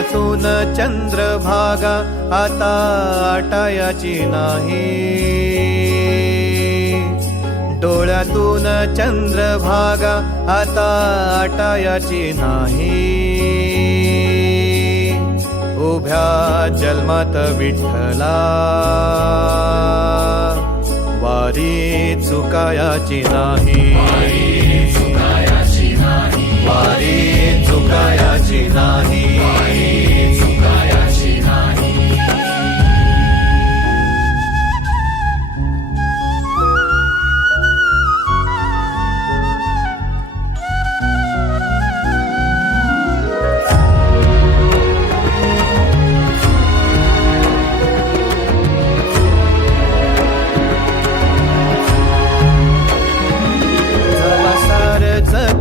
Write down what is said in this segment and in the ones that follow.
डोळ्यातून चंद्रभागा आता आटायाची नाही, डोळ्यातून चंद्रभागा आता आटायाची नाही. उभ्या जन्मात विठ्ठला वारी चुकायाची नाही, वारी चुकायाची नाही.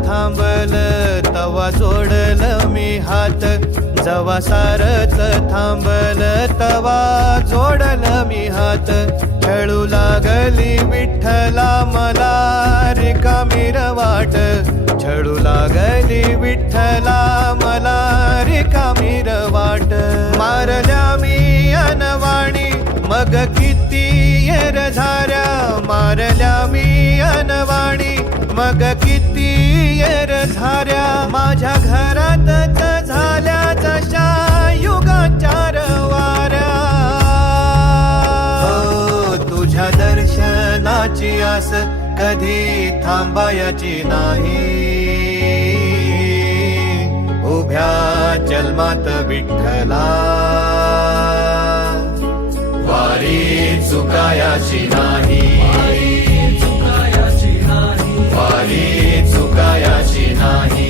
थांबल तवा जोडल मी हात, जवा सारच थांबल तवा जोडल मी हात. खेळू लागली विठ्ठला मला रिकामी वाट, छळू लागली विठ्ठला मला रिकामी वाट. मारल्या मी अनवाणी मग किती येर झाऱ्या, मारल्या मी अनवाणी मग किती येर झाऱ्या. माझ्या घरातच झाल्या जशा युगांच्या वाऱ्या. तुझ्या दर्शनाची आस कधी थांबायची नाही, उभ्या जन्मात विठ्ठला वारी चुकायाची नाही, वारी चुकायाची नाही.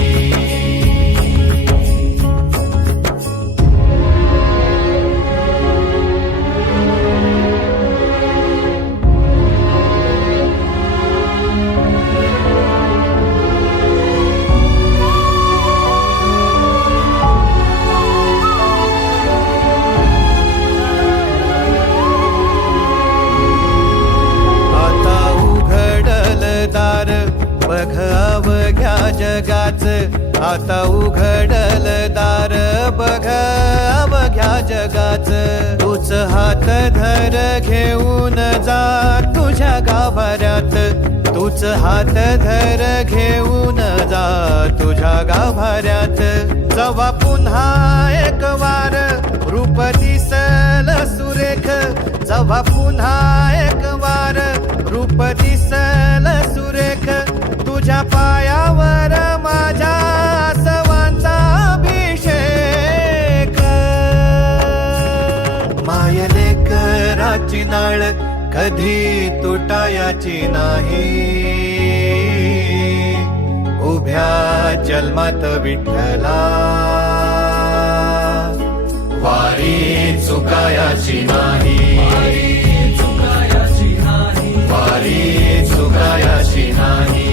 बघ अवघ्या जगाच, आता उघडल दार बघ अवघ्या जगाच. तूच हात धर घेऊन जा तुझ्या गाभाऱ्यात, तूच हात धर घेऊन जा तुझ्या गाभाऱ्यात. जवा पुन्हा एक वार रूप दिसल सुरेख, जवा पुन्हा एक वार रूप दिसल सुरेख. तुझ्या पायावर माझ्या आसवांचा अभिषेक. मायलेकराची नाळ कधी तुटायाची नाही, उभ्या जन्मात विठ्ठला वारी चुकायाची नाही, वारी चुकायाची नाही.